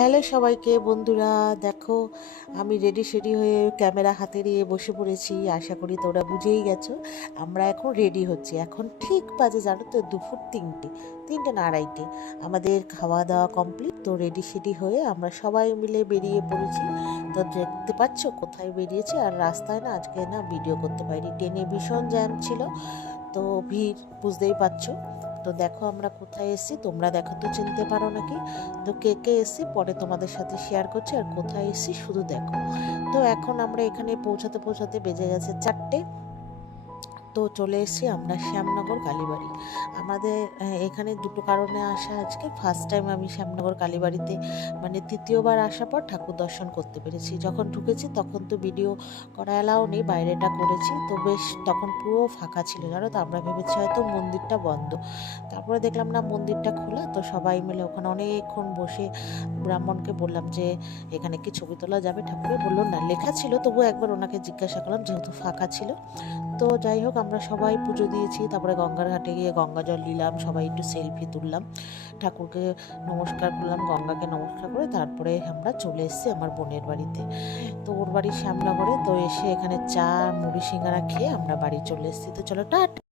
Hello সবাইকে বন্ধুরা, দেখো আমি রেডি সেডি হয়ে ক্যামেরা হাতে নিয়ে বসে পড়েছি। আশা করি তোমরা বুঝেই গেছো আমরা এখন রেডি হচ্ছি। এখন ঠিক বাজে জানো তো দুপুর 3টে না 2:30। আমাদের খাওয়া দাওয়া কমপ্লিট, তো রেডি সেডি হয়ে আমরা সবাই মিলে বেরিয়ে পড়েছি। তো দেখতে পাচ্ছ কোথায় বেরিয়েছি, আর রাস্তায় না আজকে না ভিডিও করতে পারিনি, ট্রেনে ভীষণ জ্যাম ছিল, তো ভিড় বুঝতেই পারছো। তো দেখো আমরা কোথায় এসেছি, তোমরা দেখো তো চিনতে পারো নাকি। তো কে কে এসেছি পরে তোমাদের সাথে শেয়ার করছি, আর কোথায় এসেছি শুধু দেখো। তো এখন আমরা এখানে পৌঁছাতে পৌঁছাতে বেজে গেছে 4টে। তো চলে এসেছি আমরা শ্যামনগর কালীবাড়ি। আমাদের এখানে দুটো কারণে আসা। আজকে ফার্স্ট টাইম আমি শ্যামনগর কালীবাড়িতে, মানে তৃতীয়বার আসার পর ঠাকুর দর্শন করতে পেরেছি। যখন ঢুকেছি তখন তো ভিডিও করা এলাও নেই, বাইরেটা করেছি। তো বেশ তখন পুরো ফাঁকা ছিল জানো তো, আমরা ভেবেছি হয়তো মন্দিরটা বন্ধ। তারপরে দেখলাম না মন্দিরটা খোলা। তো সবাই মিলে ওখানে অনেকক্ষণ বসে ব্রাহ্মণকে বললাম যে এখানে কি ছবি তোলা যাবে ঠাকুরের, বললো না, লেখা ছিল, তবু একবার ওনাকে জিজ্ঞাসা করলাম যেহেতু ফাঁকা ছিল। তো যাই হোক আমরা সবাই পুজো দিয়েছি, তারপরে গঙ্গার ঘাটে গিয়ে গঙ্গা জল নিলাম, সবাই একটু সেলফি তুললাম, ঠাকুরকে নমস্কার করলাম, গঙ্গাকে নমস্কার করে তারপরে আমরা চলে এসেছি আমার বোনের বাড়িতে। তো ওর বাড়ি শ্যামনগরে। তো এসে এখানে চা মুড়ি সিঙ্গারা খেয়ে আমরা বাড়ি চলে এসেছি। তো চলো টাটা।